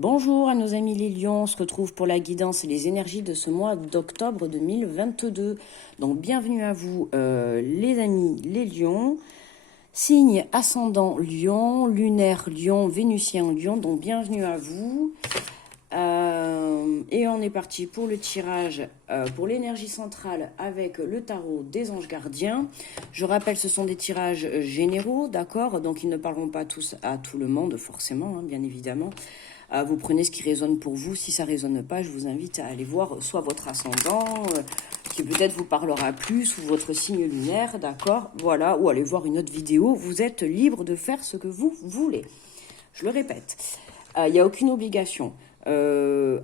Bonjour à nos amis les lions, on se retrouve pour la guidance et les énergies de ce mois d'octobre 2022. Donc bienvenue à vous les amis les lions, signe ascendant lion, lunaire lion, vénusien lion, donc bienvenue à vous. Et on est parti pour le tirage pour l'énergie centrale avec le tarot des anges gardiens. Je rappelle, ce sont des tirages généraux, d'accord? Donc ils ne parleront pas tous à tout le monde, forcément, hein, bien évidemment. Vous prenez ce qui résonne pour vous. Si ça ne résonne pas, je vous invite à aller voir soit votre ascendant, qui peut-être vous parlera plus, ou votre signe lunaire, d'accord? Voilà, ou aller voir une autre vidéo. Vous êtes libre de faire ce que vous voulez. Je le répète, il n'y a aucune obligation.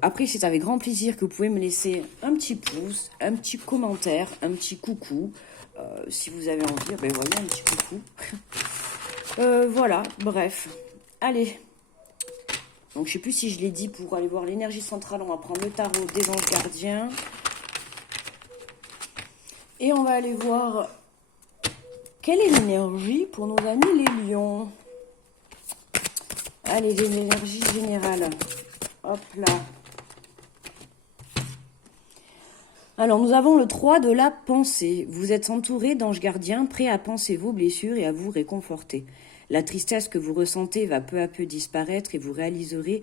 Après, c'est avec grand plaisir que vous pouvez me laisser un petit pouce, un petit commentaire, un petit coucou. Si vous avez envie, ben voyez, un petit coucou. Voilà, bref. Allez. Donc, je ne sais plus si je l'ai dit pour aller voir l'énergie centrale. On va prendre le tarot des anges gardiens. Et on va aller voir quelle est l'énergie pour nos amis les lions. Allez, l'énergie générale. Hop là. Alors, nous avons le 3 de la pensée. Vous êtes entouré d'anges gardiens, prêts à penser vos blessures et à vous réconforter. La tristesse que vous ressentez va peu à peu disparaître et vous réaliserez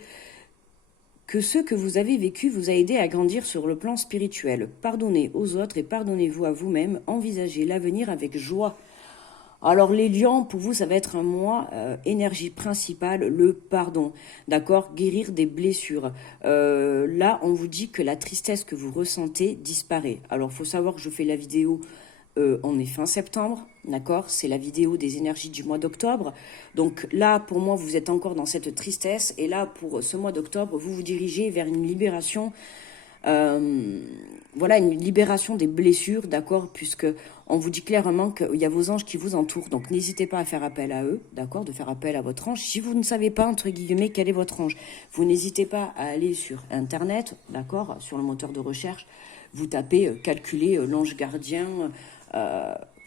que ce que vous avez vécu vous a aidé à grandir sur le plan spirituel. Pardonnez aux autres et pardonnez-vous à vous-même. Envisagez l'avenir avec joie. Alors les lions, pour vous, ça va être un mois, énergie principale, le pardon, d'accord, guérir des blessures. Là, on vous dit que la tristesse que vous ressentez disparaît. Alors, il faut savoir que je fais la vidéo, on est fin septembre, d'accord, c'est la vidéo des énergies du mois d'octobre. Donc là, pour moi, vous êtes encore dans cette tristesse. Et là, pour ce mois d'octobre, vous vous dirigez vers une libération. Voilà, une libération des blessures, d'accord, puisque on vous dit clairement qu'il y a vos anges qui vous entourent, donc n'hésitez pas à faire appel à eux, d'accord, de faire appel à votre ange. Si vous ne savez pas, entre guillemets, quel est votre ange, vous n'hésitez pas à aller sur Internet, d'accord, sur le moteur de recherche, vous tapez calculer l'ange gardien,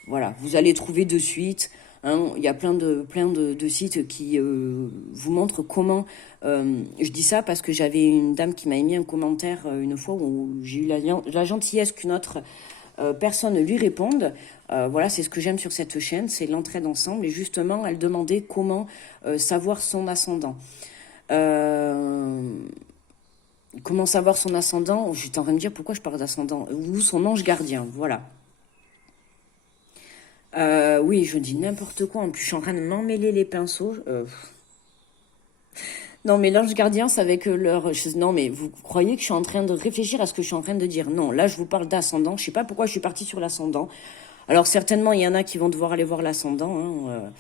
voilà, vous allez trouver de suite. Hein, il y a plein de sites qui vous montrent comment... je dis ça parce que j'avais une dame qui m'a mis un commentaire une fois où j'ai eu la gentillesse qu'une autre personne lui réponde. Voilà, c'est ce que j'aime sur cette chaîne, c'est l'entraide ensemble. Et justement, elle demandait comment savoir son ascendant. Comment savoir son ascendant? J'étais en train de me dire pourquoi je parle d'ascendant. Ou son ange gardien, voilà. Oui, je dis n'importe quoi. En plus, je suis en train de m'emmêler les pinceaux. Non, mais l'ange gardien, c'est avec leur... Non, mais vous croyez que je suis en train de réfléchir à ce que je suis en train de dire? Non, là, je vous parle d'ascendant. Je sais pas pourquoi je suis partie sur l'ascendant. Alors, certainement, il y en a qui vont devoir aller voir l'ascendant. Hein,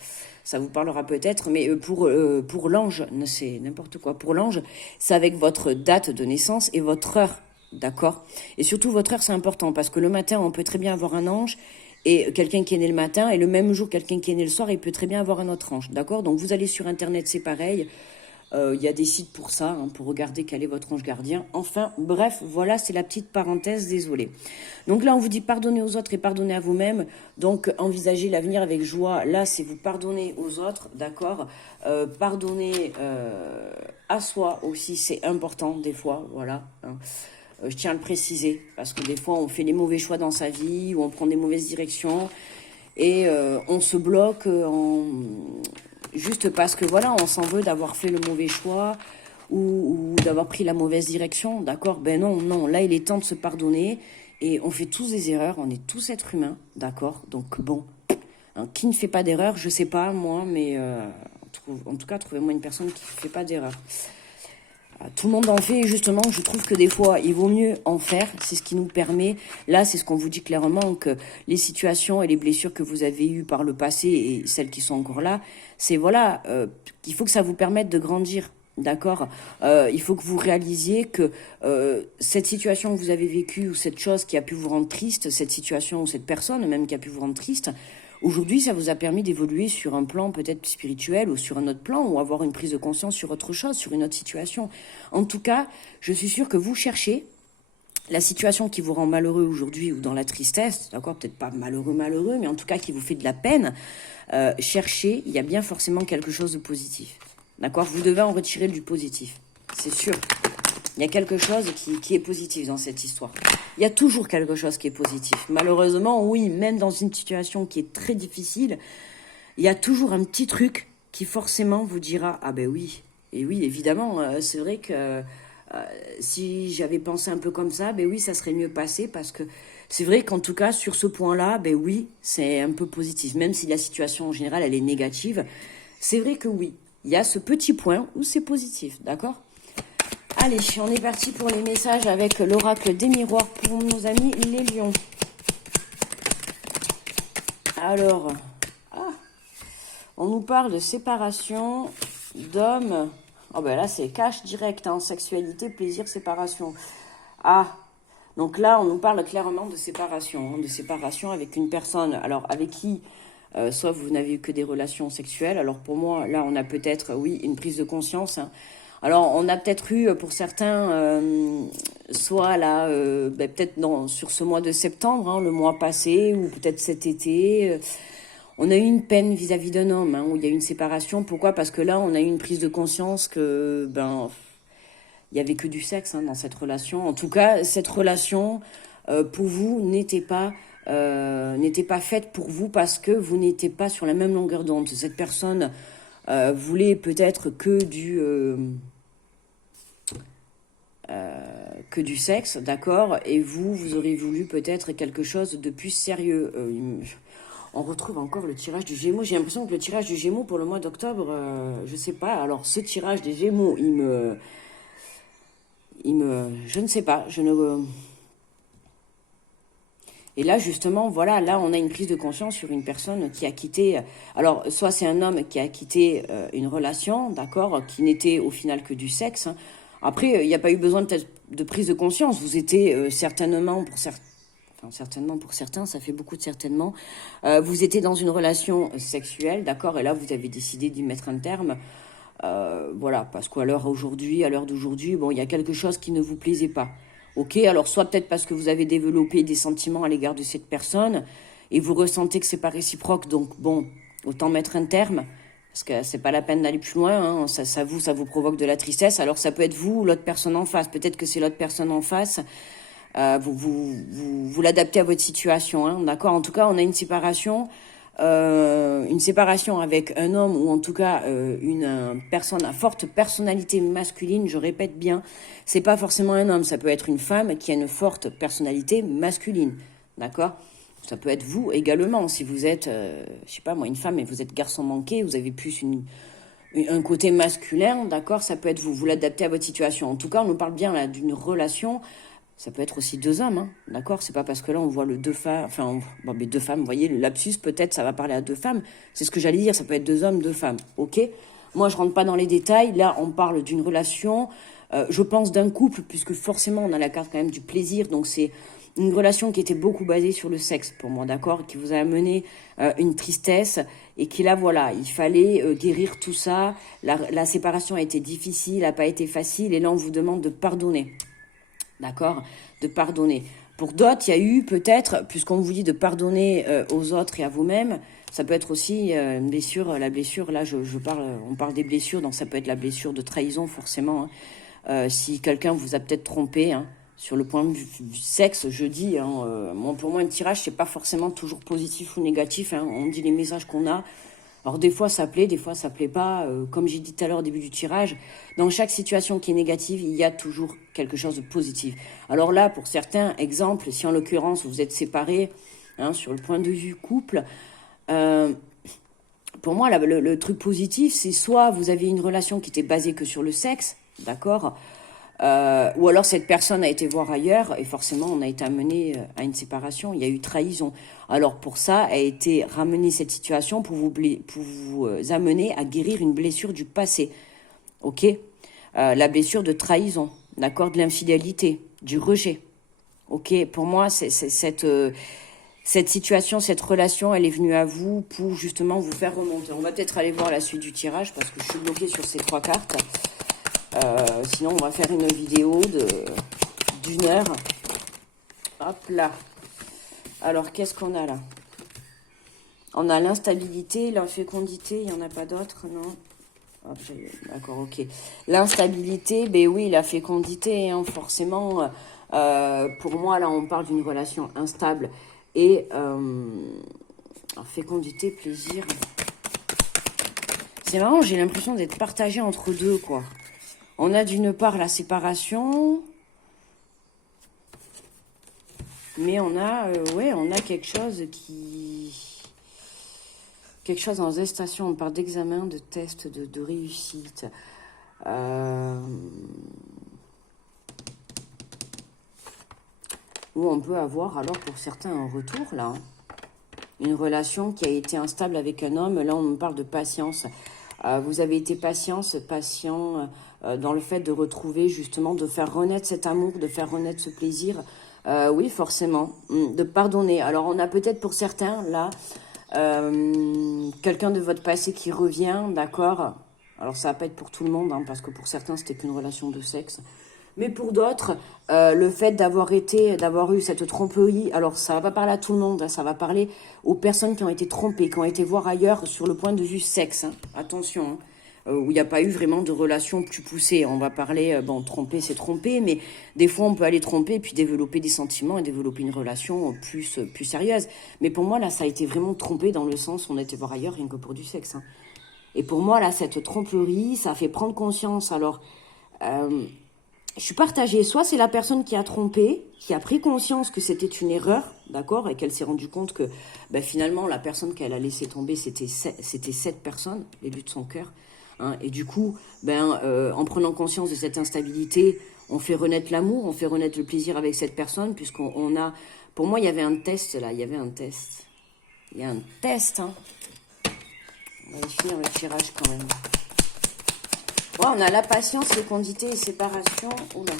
ça vous parlera peut-être. Mais pour l'ange, c'est n'importe quoi. Pour l'ange, c'est avec votre date de naissance et votre heure. D'accord? Et surtout, votre heure, c'est important. Parce que le matin, on peut très bien avoir un ange... Et quelqu'un qui est né le matin, et le même jour, quelqu'un qui est né le soir, il peut très bien avoir un autre ange, d'accord? Donc vous allez sur Internet, c'est pareil. Il y a des sites pour ça, hein, pour regarder quel est votre ange gardien. Enfin, bref, voilà, c'est la petite parenthèse, désolé. Donc là, on vous dit pardonnez aux autres et pardonnez à vous-même. Donc, envisagez l'avenir avec joie. Là, c'est vous pardonner aux autres, d'accord? Pardonner à soi aussi, c'est important des fois, voilà, hein. Je tiens à le préciser, parce que des fois, on fait les mauvais choix dans sa vie, ou on prend des mauvaises directions, et on se bloque juste parce que, voilà, on s'en veut d'avoir fait le mauvais choix, ou d'avoir pris la mauvaise direction, d'accord? Ben non, non, là, il est temps de se pardonner, et on fait tous des erreurs, on est tous êtres humains, d'accord? Donc, bon, hein, qui ne fait pas d'erreur, je sais pas, moi, mais en tout cas, trouvez-moi une personne qui ne fait pas d'erreur. Tout le monde en fait, et justement, je trouve que des fois, il vaut mieux en faire. C'est ce qui nous permet, là, c'est ce qu'on vous dit clairement, que les situations et les blessures que vous avez eues par le passé et celles qui sont encore là, c'est voilà, il faut que ça vous permette de grandir, d'accord? Il faut que vous réalisiez que cette situation que vous avez vécue ou cette chose qui a pu vous rendre triste, cette situation ou cette personne même qui a pu vous rendre triste, aujourd'hui, ça vous a permis d'évoluer sur un plan peut-être spirituel ou sur un autre plan ou avoir une prise de conscience sur autre chose, sur une autre situation. En tout cas, je suis sûre que vous cherchez la situation qui vous rend malheureux aujourd'hui ou dans la tristesse, d'accord, peut-être pas malheureux, mais en tout cas qui vous fait de la peine, cherchez, il y a bien forcément quelque chose de positif. D'accord? Vous devez en retirer du positif. c'est sûr. Il y a quelque chose qui est positif dans cette histoire. Il y a toujours quelque chose qui est positif. Malheureusement, oui, même dans une situation qui est très difficile, il y a toujours un petit truc qui forcément vous dira « Ah ben oui ». Et oui, évidemment, c'est vrai que si j'avais pensé un peu comme ça, ben oui, ça serait mieux passé parce que c'est vrai qu'en tout cas, sur ce point-là, ben oui, c'est un peu positif. Même si la situation en général, elle est négative, c'est vrai que oui, il y a ce petit point où c'est positif, d'accord ? Allez, on est parti pour les messages avec l'oracle des miroirs pour nos amis les lions. Alors, on nous parle de séparation d'hommes. Oh ben là, c'est cash direct, hein, sexualité, plaisir, séparation. Donc là, on nous parle clairement de séparation avec une personne, alors avec qui, soit vous n'avez eu que des relations sexuelles. Alors pour moi, là, on a peut-être, oui, une prise de conscience, hein. Alors, on a peut-être eu, pour certains, soit là, peut-être sur ce mois de septembre, hein, le mois passé, ou peut-être cet été, on a eu une peine vis-à-vis d'un homme, hein, où il y a eu une séparation. Pourquoi ? Parce que là, on a eu une prise de conscience que, il n'y avait que du sexe, hein, dans cette relation. En tout cas, cette relation, pour vous, n'était pas faite pour vous parce que vous n'étiez pas sur la même longueur d'onde. Cette personne voulait peut-être que du sexe, d'accord, et vous aurez voulu peut-être quelque chose de plus sérieux. On retrouve encore le tirage du Gémeaux. J'ai l'impression que le tirage du Gémeaux pour le mois d'octobre, je sais pas. Alors ce tirage des Gémeaux, je ne sais pas, Et là, justement, voilà, là, on a une prise de conscience sur une personne qui a quitté... Alors, soit c'est un homme qui a quitté une relation, d'accord, qui n'était au final que du sexe, hein. Après, il n'y a pas eu besoin peut-être de prise de conscience. Vous étiez certainement pour certains, ça fait beaucoup de certainement. Vous étiez dans une relation sexuelle, d'accord, et là, vous avez décidé d'y mettre un terme. Voilà, parce qu'à l'heure d'aujourd'hui, bon, il y a quelque chose qui ne vous plaisait pas. Ok, alors soit peut-être parce que vous avez développé des sentiments à l'égard de cette personne et vous ressentez que c'est pas réciproque, donc bon, autant mettre un terme parce que c'est pas la peine d'aller plus loin, hein, ça vous provoque de la tristesse. Alors ça peut être vous ou l'autre personne en face, peut-être que c'est l'autre personne en face. Vous l'adaptez à votre situation, hein, d'accord. En tout cas, on a une séparation avec un homme ou en tout cas une personne à forte personnalité masculine. Je répète bien, c'est pas forcément un homme, ça peut être une femme qui a une forte personnalité masculine, d'accord. Ça peut être vous également si vous êtes, je sais pas moi, une femme et vous êtes garçon manqué, vous avez plus un côté masculin, d'accord. Ça peut être vous l'adaptez à votre situation. En tout cas, on nous parle bien là d'une relation. Ça peut être aussi deux hommes, hein, d'accord. C'est pas parce que là on voit deux femmes, mais deux femmes, vous voyez, le lapsus peut-être ça va parler à deux femmes. C'est ce que j'allais dire, ça peut être deux hommes, deux femmes, ok. Moi je rentre pas dans les détails, là on parle d'une relation, je pense d'un couple, puisque forcément on a la carte quand même du plaisir, donc c'est une relation qui était beaucoup basée sur le sexe pour moi, d'accord, qui vous a amené une tristesse et qui là voilà, il fallait guérir tout ça. La séparation a été difficile, n'a pas été facile, et là on vous demande de pardonner. D'accord, de pardonner. Pour d'autres, il y a eu peut-être, puisqu'on vous dit de pardonner aux autres et à vous-même, ça peut être aussi une blessure. La blessure, là, on parle des blessures, donc ça peut être la blessure de trahison, forcément, hein. Si quelqu'un vous a peut-être trompé, hein, sur le point de vue du sexe, je dis, hein, pour moi, un tirage, c'est pas forcément toujours positif ou négatif, hein. On dit les messages qu'on a. Alors des fois ça plaît, des fois ça plaît pas. Comme j'ai dit tout à l'heure au début du tirage, dans chaque situation qui est négative, il y a toujours quelque chose de positif. Alors là, pour certains, exemple, si en l'occurrence vous êtes séparés, hein, sur le point de vue couple, pour moi le truc positif, c'est soit vous avez une relation qui était basée que sur le sexe, d'accord, ou alors cette personne a été voir ailleurs et forcément on a été amené à une séparation, il y a eu trahison. Alors pour ça a été ramenée cette situation pour vous amener à guérir une blessure du passé, ok, la blessure de trahison, d'accord, de l'infidélité, du rejet, ok. Pour moi c'est cette situation, cette relation, elle est venue à vous pour justement vous faire remonter. On va peut-être aller voir la suite du tirage parce que je suis bloquée sur ces trois cartes. Sinon, on va faire une vidéo d'une heure. Hop là. Alors, qu'est-ce qu'on a là? On a l'instabilité, l'infécondité, il n'y en a pas d'autres, non? Hop, d'accord, ok. L'instabilité, ben oui, la fécondité, hein, forcément. Pour moi, là, on parle d'une relation instable. Et fécondité, plaisir. C'est marrant, j'ai l'impression d'être partagée entre deux, quoi. On a d'une part la séparation, mais on a, ouais, on a quelque chose qui... Quelque chose en gestation, on parle d'examen, de test, de réussite. Où on peut avoir, alors pour certains, un retour, là. Hein. Une relation qui a été instable avec un homme, là on me parle de patience. Vous avez été patient dans le fait de retrouver, justement, de faire renaître cet amour, de faire renaître ce plaisir. Oui, forcément, de pardonner. Alors on a peut-être pour certains, là, quelqu'un de votre passé qui revient, d'accord. Alors ça va pas être pour tout le monde, hein, parce que pour certains, c'était qu'une relation de sexe. Mais pour d'autres, le fait d'avoir eu cette tromperie, alors ça va pas parler à tout le monde, hein, ça va parler aux personnes qui ont été trompées, qui ont été voir ailleurs sur le point de vue sexe. Hein, attention, hein, où il n'y a pas eu vraiment de relation plus poussée. On va parler, bon, tromper, c'est tromper, mais des fois on peut aller tromper puis développer des sentiments et développer une relation plus sérieuse. Mais pour moi, là, ça a été vraiment trompé dans le sens où on était voir ailleurs rien que pour du sexe. Hein. Et pour moi, là, cette tromperie, ça a fait prendre conscience. Alors... je suis partagée. Soit c'est la personne qui a trompé, qui a pris conscience que c'était une erreur, d'accord, et qu'elle s'est rendue compte que ben, finalement la personne qu'elle a laissé tomber, c'était cette personne, l'élu de son cœur. Hein, et du coup, ben, en prenant conscience de cette instabilité, on fait renaître l'amour, on fait renaître le plaisir avec cette personne, puisqu'on a... Pour moi, il y avait un test là, il y avait un test. Il y a un test, hein. On va finir le tirage quand même. Ouais, on a la patience, fécondité et séparation. Oula.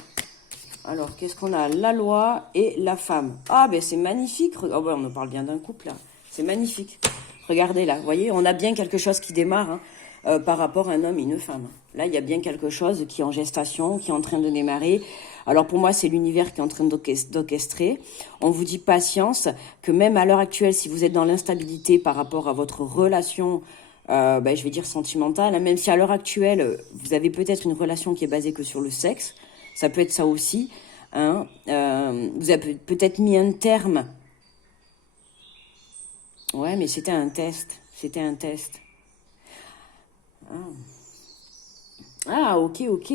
Alors, qu'est-ce qu'on a? La loi et la femme. Ah, ben c'est magnifique. Oh, ben, on nous parle bien d'un couple, là. C'est magnifique. Regardez, là. Vous voyez, on a bien quelque chose qui démarre hein, par rapport à un homme et une femme. Là, il y a bien quelque chose qui est en gestation, qui est en train de démarrer. Alors, pour moi, c'est l'univers qui est en train d'orchestrer. On vous dit patience, que même à l'heure actuelle, si vous êtes dans l'instabilité par rapport à votre relation... je vais dire sentimentale, hein, même si à l'heure actuelle, vous avez peut-être une relation qui est basée que sur le sexe, ça peut être ça aussi, hein, vous avez peut-être mis un terme, ouais, mais c'était un test, ok,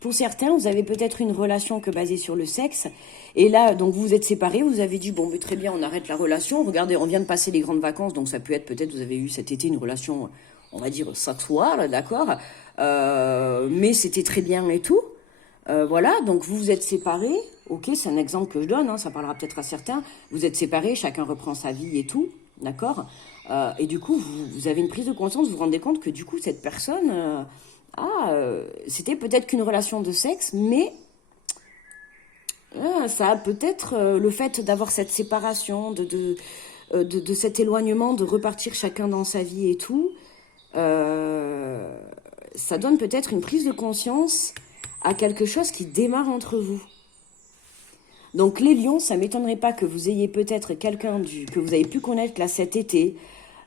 pour certains, vous avez peut-être une relation que basée sur le sexe. Et là, donc, vous vous êtes séparés. Vous avez dit, bon, mais très bien, on arrête la relation. Regardez, on vient de passer les grandes vacances. Donc, ça peut être peut-être, vous avez eu cet été une relation, on va dire, sexuelle, d'accord. Mais c'était très bien et tout. Voilà, donc vous vous êtes séparés. Ok, c'est un exemple que je donne. Hein, ça parlera peut-être à certains. Vous êtes séparés, chacun reprend sa vie et tout. D'accord. Et du coup, vous avez une prise de conscience. Vous vous rendez compte que du coup, cette personne... c'était peut-être qu'une relation de sexe, mais ça a peut-être le fait d'avoir cette séparation, de cet éloignement, de repartir chacun dans sa vie et tout, ça donne peut-être une prise de conscience à quelque chose qui démarre entre vous. Donc les lions, ça m'étonnerait pas que vous ayez peut-être quelqu'un que vous avez pu connaître là cet été,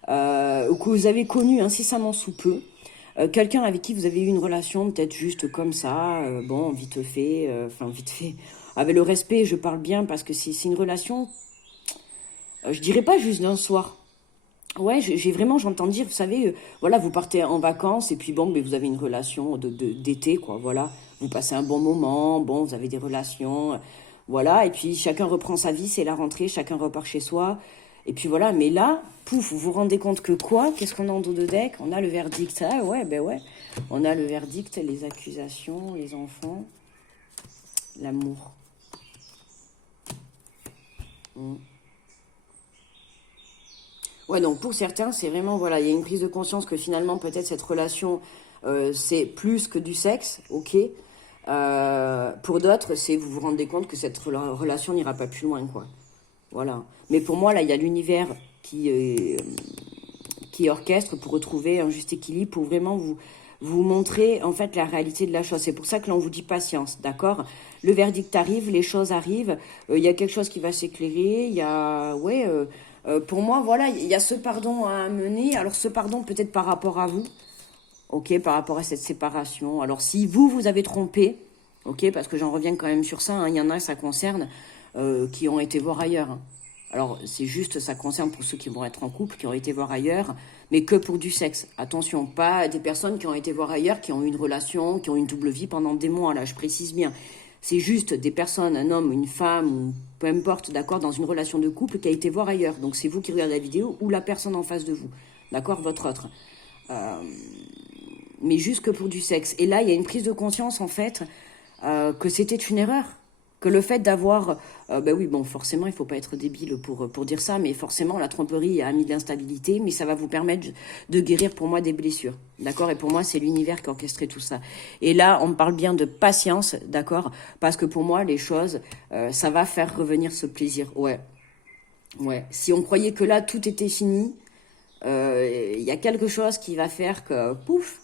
ou que vous avez connu incessamment sous peu, quelqu'un avec qui vous avez eu une relation peut-être juste comme ça, bon, vite fait, avec le respect, je parle bien, parce que c'est une relation, je dirais pas juste d'un soir. Ouais, j'entends dire, vous savez, voilà, vous partez en vacances, et puis bon, mais vous avez une relation d'été, quoi, voilà. Vous passez un bon moment, bon, vous avez des relations, voilà, et puis chacun reprend sa vie, c'est la rentrée, chacun repart chez soi. Et puis voilà, mais là, pouf, vous vous rendez compte que quoi? Qu'est-ce qu'on a en dos de deck? On a le verdict. Ah ouais, ben ouais. On a le verdict, les accusations, les enfants, l'amour. Ouais, donc pour certains, c'est vraiment, voilà, il y a une prise de conscience que finalement, peut-être cette relation, c'est plus que du sexe, ok. Pour d'autres, vous vous rendez compte que cette relation n'ira pas plus loin, quoi. Voilà. Mais pour moi, là, il y a l'univers qui orchestre pour retrouver un juste équilibre, pour vraiment vous montrer, en fait, la réalité de la chose. C'est pour ça que l'on vous dit patience, d'accord? Le verdict arrive, les choses arrivent, il y a quelque chose qui va s'éclairer, il y a... pour moi, voilà, il y a ce pardon à mener. Alors, ce pardon, peut-être par rapport à vous, ok, par rapport à cette séparation. Alors, si vous avez trompé, ok, parce que j'en reviens quand même sur ça, hein, il y en a, ça concerne, qui ont été voir ailleurs. Hein. Alors, c'est juste, ça concerne pour ceux qui vont être en couple, qui ont été voir ailleurs, mais que pour du sexe. Attention, pas des personnes qui ont été voir ailleurs, qui ont eu une relation, qui ont une double vie pendant des mois, là, je précise bien. C'est juste des personnes, un homme, une femme, ou peu importe, d'accord, dans une relation de couple qui a été voir ailleurs. Donc, c'est vous qui regardez la vidéo ou la personne en face de vous, d'accord, votre autre. Mais juste que pour du sexe. Et là, il y a une prise de conscience, en fait, que c'était une erreur. Que le fait d'avoir... ben oui, bon, forcément, il ne faut pas être débile pour dire ça, mais forcément, la tromperie a mis de l'instabilité, mais ça va vous permettre de guérir, pour moi, des blessures. D'accord? Et pour moi, c'est l'univers qui a orchestré tout ça. Et là, on me parle bien de patience, d'accord? Parce que pour moi, les choses, ça va faire revenir ce plaisir. Ouais. Ouais. Si on croyait que là, tout était fini, il y a quelque chose qui va faire que, pouf,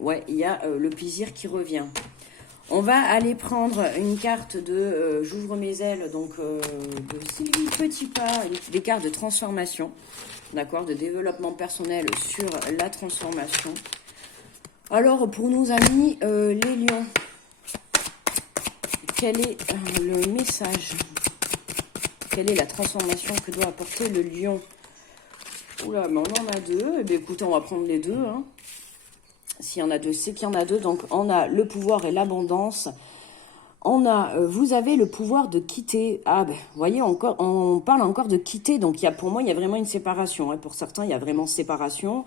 ouais, il y a le plaisir qui revient. On va aller prendre une carte de J'ouvre mes ailes, donc de Sylvie Petitpas, des cartes de transformation, d'accord, de développement personnel sur la transformation. Alors, pour nos amis, les lions, quel est le message? Quelle est la transformation que doit apporter le lion? Oula, mais on en a deux. Eh bien, écoutez, on va prendre les deux, hein. S'il y en a deux, c'est qu'il y en a deux. Donc, on a le pouvoir et l'abondance. On a, vous avez le pouvoir de quitter. Ah, ben, vous voyez, on parle encore de quitter. Donc, pour moi, il y a vraiment une séparation. Hein. Pour certains, il y a vraiment séparation.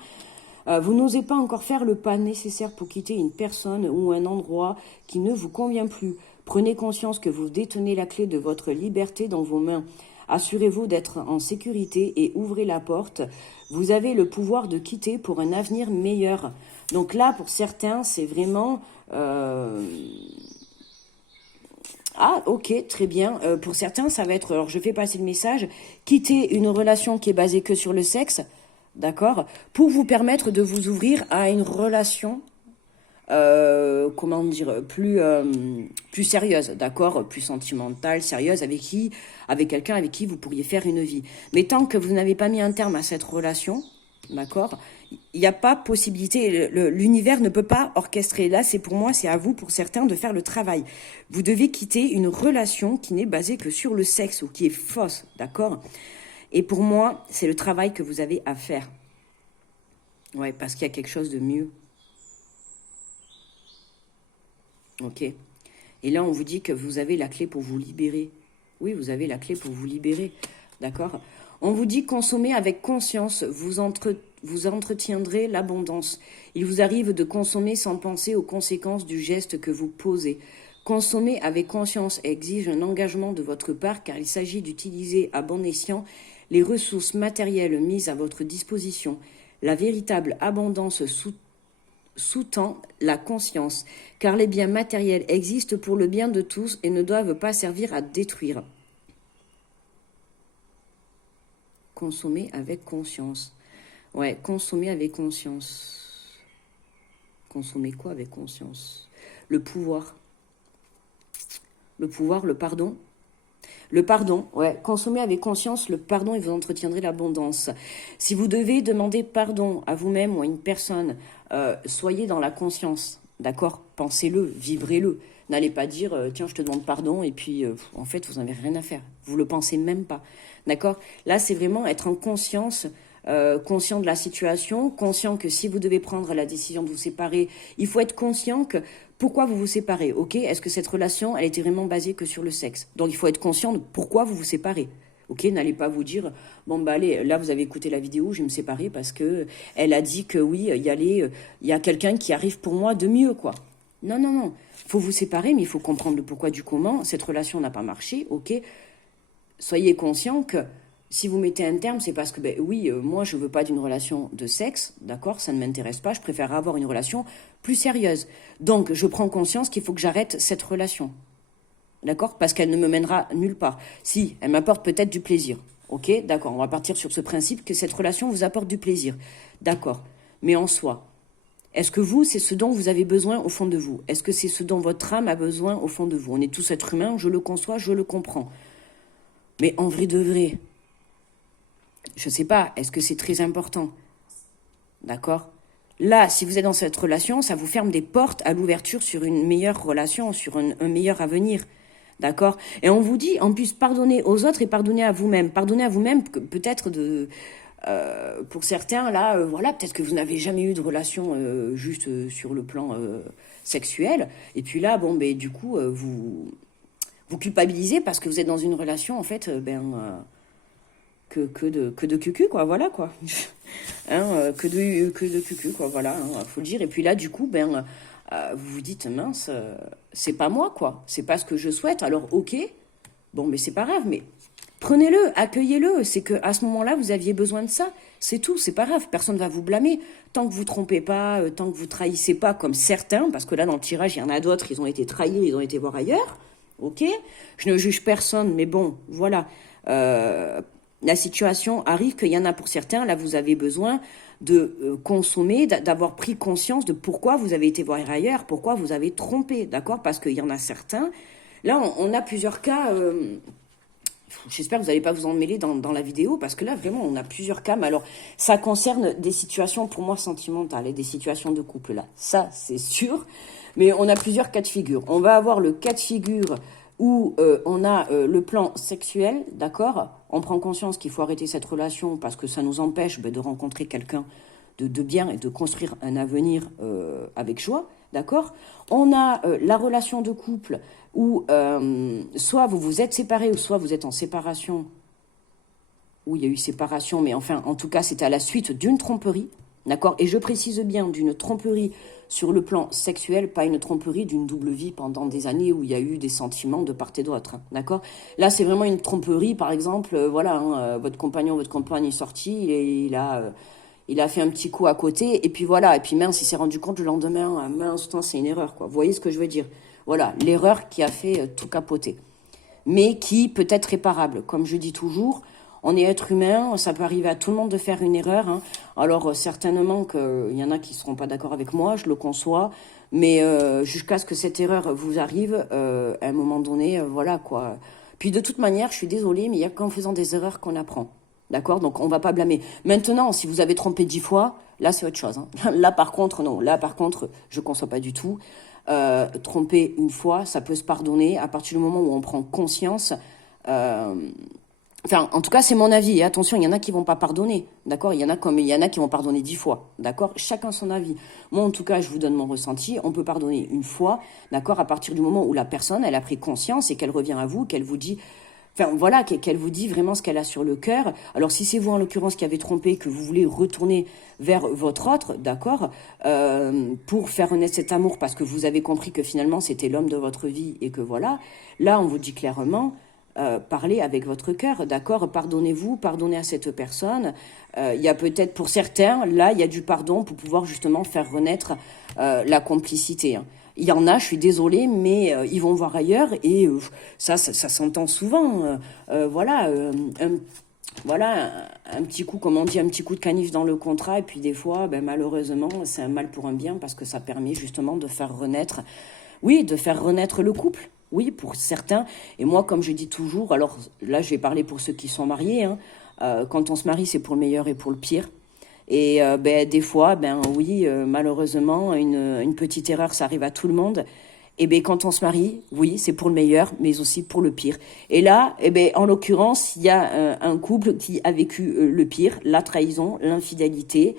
Vous n'osez pas encore faire le pas nécessaire pour quitter une personne ou un endroit qui ne vous convient plus. Prenez conscience que vous détenez la clé de votre liberté dans vos mains. Assurez-vous d'être en sécurité et ouvrez la porte. Vous avez le pouvoir de quitter pour un avenir meilleur. Donc là, pour certains, c'est vraiment... Ah, ok, très bien. Pour certains, ça va être... Alors, je fais passer le message. Quitter une relation qui est basée que sur le sexe, d'accord, pour vous permettre de vous ouvrir à une relation... comment dire, plus sérieuse, d'accord, plus sentimentale, sérieuse, avec quelqu'un avec qui vous pourriez faire une vie. Mais tant que vous n'avez pas mis un terme à cette relation, d'accord, il n'y a pas possibilité, l'univers ne peut pas orchestrer. Là, c'est pour moi, c'est à vous, pour certains, de faire le travail. Vous devez quitter une relation qui n'est basée que sur le sexe ou qui est fausse, d'accord. Et pour moi, c'est le travail que vous avez à faire. Ouais, parce qu'il y a quelque chose de mieux. Ok. Et là, on vous dit que vous avez la clé pour vous libérer. Oui, vous avez la clé pour vous libérer. D'accord? On vous dit consommer avec conscience. Vous entretiendrez l'abondance. Il vous arrive de consommer sans penser aux conséquences du geste que vous posez. Consommer avec conscience exige un engagement de votre part car il s'agit d'utiliser à bon escient les ressources matérielles mises à votre disposition. La véritable abondance sous-tend la conscience, car les biens matériels existent pour le bien de tous et ne doivent pas servir à détruire. Consommer avec conscience. Ouais, consommer avec conscience. Consommer quoi avec conscience? Le pouvoir. Le pouvoir, le pardon. Le pardon, ouais, consommer avec conscience le pardon et vous entretiendrez l'abondance. Si vous devez demander pardon à vous-même ou à une personne, soyez dans la conscience, d'accord? Pensez-le, vivrez-le. N'allez pas dire, tiens, je te demande pardon, et puis, en fait, vous n'avez rien à faire. Vous le pensez même pas, d'accord? Là, c'est vraiment être en conscience, conscient de la situation, conscient que si vous devez prendre la décision de vous séparer, il faut être conscient que pourquoi vous vous séparez, ok? Est-ce que cette relation, elle était vraiment basée que sur le sexe? Donc, il faut être conscient de pourquoi vous vous séparez. Ok, n'allez pas vous dire, bon bah allez, là vous avez écouté la vidéo, je vais me séparer parce que elle a dit que oui, il y a quelqu'un qui arrive pour moi de mieux, quoi. Non, non, non. Il faut vous séparer, mais il faut comprendre le pourquoi du comment. Cette relation n'a pas marché, ok? Soyez conscient que si vous mettez un terme, c'est parce que, ben oui, moi, je veux pas d'une relation de sexe, d'accord? Ça ne m'intéresse pas, je préfère avoir une relation plus sérieuse. Donc, je prends conscience qu'il faut que j'arrête cette relation, d'accord? Parce qu'elle ne me mènera nulle part. Si, elle m'apporte peut-être du plaisir, ok? D'accord, on va partir sur ce principe que cette relation vous apporte du plaisir, d'accord? Mais en soi, est-ce que vous, c'est ce dont vous avez besoin au fond de vous? Est-ce que c'est ce dont votre âme a besoin au fond de vous? On est tous êtres humains, je le conçois, je le comprends. Mais en vrai de vrai, je sais pas, est-ce que c'est très important? D'accord? Là, si vous êtes dans cette relation, ça vous ferme des portes à l'ouverture sur une meilleure relation, sur un meilleur avenir. D'accord? Et on vous dit, en plus, pardonner aux autres et pardonner à vous-même. Pardonner à vous-même, peut-être pour certains, là, voilà, peut-être que vous n'avez jamais eu de relation juste sur le plan sexuel. Et puis là, bon, ben, du coup, vous culpabilisez parce que vous êtes dans une relation, en fait, que de cucu, quoi, voilà, quoi. Hein, que de cucu, quoi, voilà, hein, faut le dire. Et puis là, du coup, vous vous dites, mince, c'est pas moi, quoi, c'est pas ce que je souhaite, alors ok, bon, mais c'est pas grave, mais prenez-le, accueillez-le, c'est que à ce moment-là, vous aviez besoin de ça, c'est tout, c'est pas grave, personne va vous blâmer, tant que vous trompez pas, tant que vous trahissez pas, comme certains, parce que là, dans le tirage, il y en a d'autres, ils ont été trahis, ils ont été voir ailleurs, ok, je ne juge personne, mais bon, voilà, la situation arrive qu'il y en a pour certains, là vous avez besoin de consommer, d'avoir pris conscience de pourquoi vous avez été voir ailleurs, pourquoi vous avez trompé, d'accord? Parce qu'il y en a certains, là on a plusieurs cas, j'espère que vous n'allez pas vous en mêler dans la vidéo, parce que là vraiment on a plusieurs cas, mais alors ça concerne des situations pour moi sentimentales et des situations de couple là, ça c'est sûr, mais on a plusieurs cas de figure. On va avoir le cas de figure où on a le plan sexuel, d'accord? On prend conscience qu'il faut arrêter cette relation parce que ça nous empêche de rencontrer quelqu'un de bien et de construire un avenir avec joie, d'accord? On a la relation de couple où soit vous vous êtes séparés ou soit vous êtes en séparation, où il y a eu séparation, mais enfin, en tout cas, c'était à la suite d'une tromperie, d'accord? Et je précise bien d'une tromperie sur le plan sexuel, pas une tromperie d'une double vie pendant des années où il y a eu des sentiments de part et d'autre, hein, d'accord? Là, c'est vraiment une tromperie, par exemple, voilà, hein, votre compagnon, votre compagne est sorti, il a fait un petit coup à côté, et puis voilà, et puis mince, il s'est rendu compte le lendemain, ah, mince, c'est une erreur, quoi. Vous voyez ce que je veux dire? Voilà, l'erreur qui a fait tout capoter, mais qui peut être réparable. Comme je dis toujours, on est être humain, ça peut arriver à tout le monde de faire une erreur, hein. Alors certainement qu'il y en a qui ne seront pas d'accord avec moi, je le conçois, mais jusqu'à ce que cette erreur vous arrive, à un moment donné, voilà quoi. Puis de toute manière, je suis désolée, mais il n'y a qu'en faisant des erreurs qu'on apprend. D'accord? Donc on ne va pas blâmer. Maintenant, si vous avez trompé 10 fois, là c'est autre chose, hein. Là par contre, non. Là par contre, je ne conçois pas du tout. Tromper une fois, ça peut se pardonner à partir du moment où on prend conscience. Enfin, en tout cas, c'est mon avis. Et attention, il y en a qui vont pas pardonner, d'accord? Il y en a qui vont pardonner 10 fois, d'accord? Chacun son avis. Moi, en tout cas, je vous donne mon ressenti. On peut pardonner une fois, d'accord? À partir du moment où la personne, elle a pris conscience et qu'elle revient à vous, qu'elle vous dit, enfin voilà, qu'elle vous dit vraiment ce qu'elle a sur le cœur. Alors, si c'est vous en l'occurrence qui avez trompé, que vous voulez retourner vers votre autre, d'accord, pour faire renaître cet amour, parce que vous avez compris que finalement c'était l'homme de votre vie et que voilà, là, on vous dit clairement. Parlez avec votre cœur, d'accord? Pardonnez-vous, pardonnez à cette personne. Il y a peut-être pour certains, là, il y a du pardon pour pouvoir justement faire renaître la complicité, hein. Il y en a, je suis désolée, mais ils vont voir ailleurs et ça s'entend souvent. Voilà, un petit coup, comme on dit, un petit coup de canif dans le contrat. Et puis des fois, malheureusement, c'est un mal pour un bien parce que ça permet justement de faire renaître, oui, de faire renaître le couple. Oui, pour certains. Et moi, comme je dis toujours, alors là, je vais parler pour ceux qui sont mariés, hein, quand on se marie, c'est pour le meilleur et pour le pire. Et des fois, oui, malheureusement, une petite erreur, ça arrive à tout le monde. Et quand on se marie, oui, c'est pour le meilleur, mais aussi pour le pire. Et là, en l'occurrence, il y a un couple qui a vécu le pire, la trahison, l'infidélité.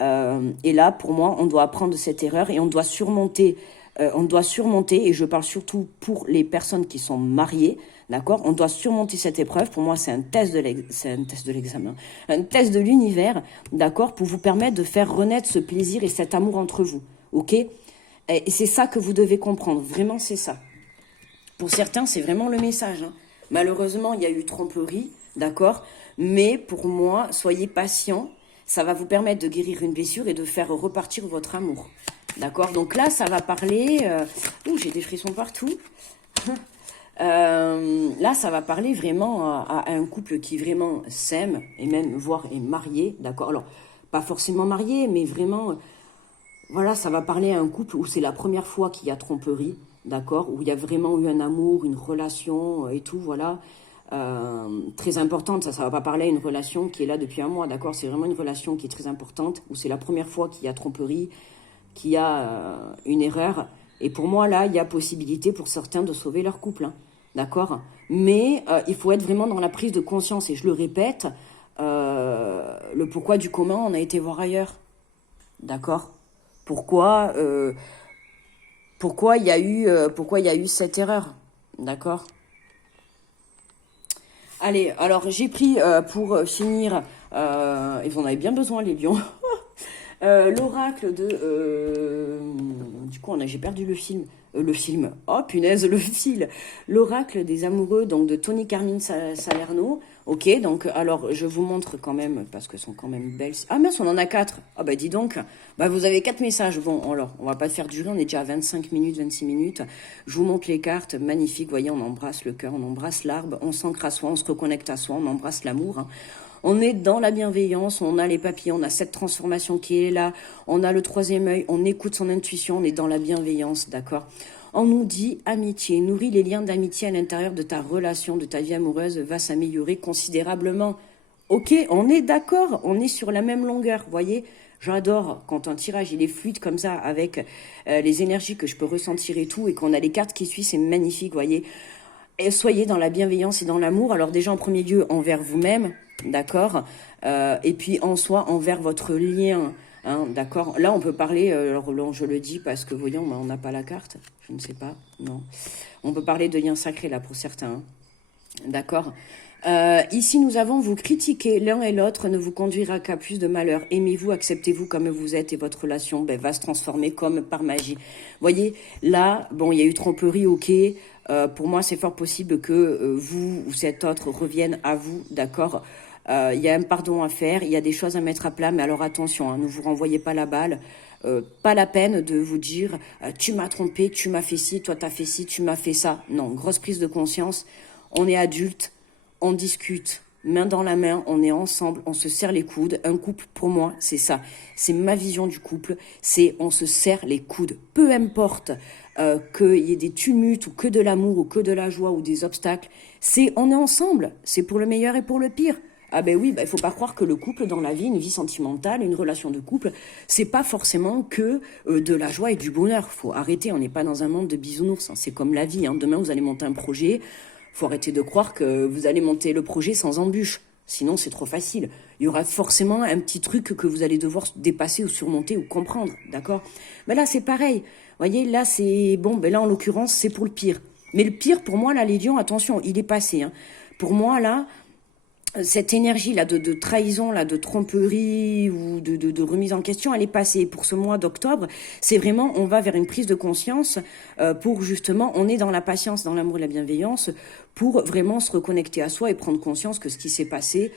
Et là, pour moi, on doit apprendre de cette erreur et on doit surmonter, et je parle surtout pour les personnes qui sont mariées, d'accord? On doit surmonter cette épreuve. Pour moi, c'est un test de l'examen, un test de l'univers, d'accord? Pour vous permettre de faire renaître ce plaisir et cet amour entre vous, ok? Et c'est ça que vous devez comprendre, vraiment c'est ça. Pour certains, c'est vraiment le message, hein. Malheureusement, il y a eu tromperie, d'accord? Mais pour moi, soyez patient. Ça va vous permettre de guérir une blessure et de faire repartir votre amour. D'accord? Donc là, ça va parler... j'ai des frissons partout. Là, ça va parler vraiment à un couple qui vraiment s'aime, et même, voire est marié. D'accord? Alors, pas forcément marié, mais vraiment... voilà, ça va parler à un couple où c'est la première fois qu'il y a tromperie. D'accord? Où il y a vraiment eu un amour, une relation et tout, voilà. très importante. Ça va pas parler à une relation qui est là depuis un mois, d'accord? C'est vraiment une relation qui est très importante, où c'est la première fois qu'il y a tromperie, qu'il y a une erreur. Et pour moi, là, il y a possibilité pour certains de sauver leur couple, hein, d'accord? Mais il faut être vraiment dans la prise de conscience. Et je le répète, le pourquoi du comment, on a été voir ailleurs, d'accord? Pourquoi il y a eu cette erreur, d'accord? Allez, alors j'ai pris pour finir, et vous en avez bien besoin les lions, l'oracle de... du coup, j'ai perdu le film. Oh punaise, le fil. L'oracle des amoureux, donc de Tony Carmine Salerno. Ok, donc alors je vous montre quand même, parce que sont quand même belles. Ah mince, on en a 4. Ah bah dis donc, bah vous avez 4 messages. Bon, alors, on va pas faire durer, on est déjà à 25 minutes, 26 minutes. Je vous montre les cartes, magnifiques. Voyez, on embrasse le cœur, on embrasse l'arbre, on s'ancre à soi, on se reconnecte à soi, on embrasse l'amour, hein. On est dans la bienveillance, on a les papillons, on a cette transformation qui est là, on a le troisième œil, on écoute son intuition, on est dans la bienveillance, d'accord? On nous dit amitié, nourris les liens d'amitié à l'intérieur de ta relation, de ta vie amoureuse, va s'améliorer considérablement. Ok, on est d'accord, on est sur la même longueur, voyez? J'adore quand un tirage il est fluide comme ça, avec les énergies que je peux ressentir et tout, et qu'on a les cartes qui suivent, c'est magnifique, voyez? Et soyez dans la bienveillance et dans l'amour, alors déjà en premier lieu envers vous-même, d'accord, et puis en soi envers votre lien, hein, d'accord. Là on peut parler, alors là, je le dis parce que voyons, on n'a pas la carte, je ne sais pas, non. On peut parler de lien sacré là pour certains, hein, d'accord. Ici nous avons vous critiquer l'un et l'autre ne vous conduira qu'à plus de malheur. Aimez-vous, acceptez-vous comme vous êtes et votre relation va se transformer comme par magie. Voyez, là, bon, il y a eu tromperie, ok. Pour moi, c'est fort possible que vous ou cet autre revienne à vous, d'accord. Il y a un pardon à faire, il y a des choses à mettre à plat, mais alors attention, hein, ne vous renvoyez pas la balle. Pas la peine de vous dire tu m'as trompé, tu m'as fait ci, toi t'as fait ci, tu m'as fait ça. Non, grosse prise de conscience. On est adulte. On discute, main dans la main, on est ensemble, on se serre les coudes. Un couple, pour moi, c'est ça. C'est ma vision du couple, c'est on se serre les coudes. Peu importe qu'il y ait des tumultes ou que de l'amour ou que de la joie ou des obstacles, c'est on est ensemble. C'est pour le meilleur et pour le pire. Ah ben oui, il faut pas croire que le couple dans la vie, une vie sentimentale, une relation de couple, c'est pas forcément que de la joie et du bonheur. Faut arrêter, on n'est pas dans un monde de bisounours, hein. C'est comme la vie, hein. Demain, vous allez monter un projet. Faut arrêter de croire que vous allez monter le projet sans embûche. Sinon, c'est trop facile. Il y aura forcément un petit truc que vous allez devoir dépasser ou surmonter ou comprendre, d'accord? Mais là, c'est pareil. Vous voyez, là, c'est... Bon, ben là, en l'occurrence, c'est pour le pire. Mais le pire, pour moi, là, les lions, attention, il est passé, hein. Pour moi, là, cette énergie-là de trahison, là, de tromperie ou de remise en question, elle est passée. Pour ce mois d'octobre, c'est vraiment, on va vers une prise de conscience pour justement, on est dans la patience, dans l'amour et la bienveillance, pour vraiment se reconnecter à soi et prendre conscience que ce qui s'est passé,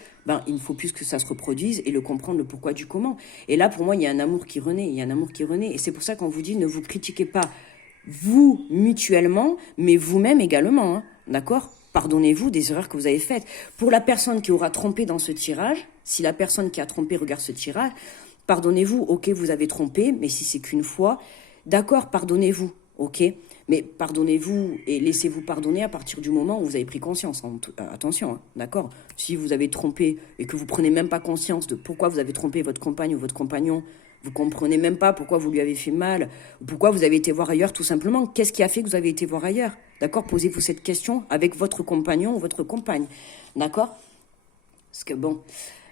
il ne faut plus que ça se reproduise et le comprendre le pourquoi du comment. Et là, pour moi, il y a un amour qui renaît, Et c'est pour ça qu'on vous dit, ne vous critiquez pas, vous, mutuellement, mais vous-même également, hein, d'accord ? Pardonnez-vous des erreurs que vous avez faites. Pour la personne qui aura trompé dans ce tirage, si la personne qui a trompé regarde ce tirage, pardonnez-vous, ok, vous avez trompé, mais si c'est qu'une fois, d'accord, pardonnez-vous, ok, mais pardonnez-vous et laissez-vous pardonner à partir du moment où vous avez pris conscience. Attention, hein, d'accord. Si vous avez trompé et que vous prenez même pas conscience de pourquoi vous avez trompé votre compagne ou votre compagnon, vous comprenez même pas pourquoi vous lui avez fait mal, ou pourquoi vous avez été voir ailleurs, tout simplement. Qu'est-ce qui a fait que vous avez été voir ailleurs? D'accord? Posez-vous cette question avec votre compagnon ou votre compagne. D'accord? Parce que bon...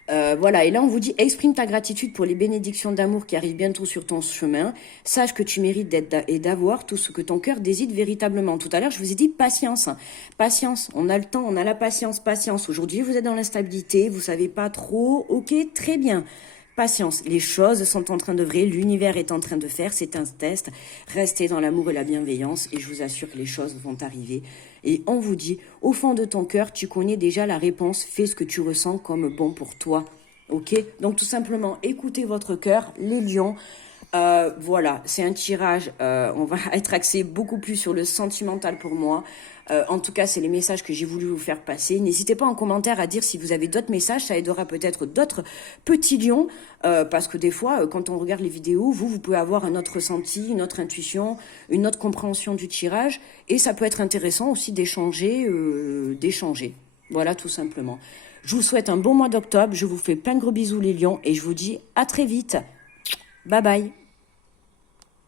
voilà, et là on vous dit, exprime ta gratitude pour les bénédictions d'amour qui arrivent bientôt sur ton chemin. Sache que tu mérites d'être et d'avoir tout ce que ton cœur désire véritablement. Tout à l'heure, je vous ai dit patience. Patience, on a le temps, on a la patience, patience. Aujourd'hui, vous êtes dans l'instabilité, vous savez pas trop. Ok, très bien. Patience, les choses sont en train d'œuvrer, l'univers est en train de faire, c'est un test. Restez dans l'amour et la bienveillance et je vous assure que les choses vont arriver. Et on vous dit, au fond de ton cœur, tu connais déjà la réponse, fais ce que tu ressens comme bon pour toi. Ok? Donc tout simplement, écoutez votre cœur, les lions. Voilà, c'est un tirage, on va être axé beaucoup plus sur le sentimental pour moi. En tout cas, c'est les messages que j'ai voulu vous faire passer. N'hésitez pas en commentaire à dire si vous avez d'autres messages, ça aidera peut-être d'autres petits lions, parce que des fois, quand on regarde les vidéos, vous pouvez avoir un autre ressenti, une autre intuition, une autre compréhension du tirage, et ça peut être intéressant aussi d'échanger, Voilà, tout simplement. Je vous souhaite un bon mois d'octobre. Je vous fais plein de gros bisous, les lions. Et je vous dis à très vite. Bye bye.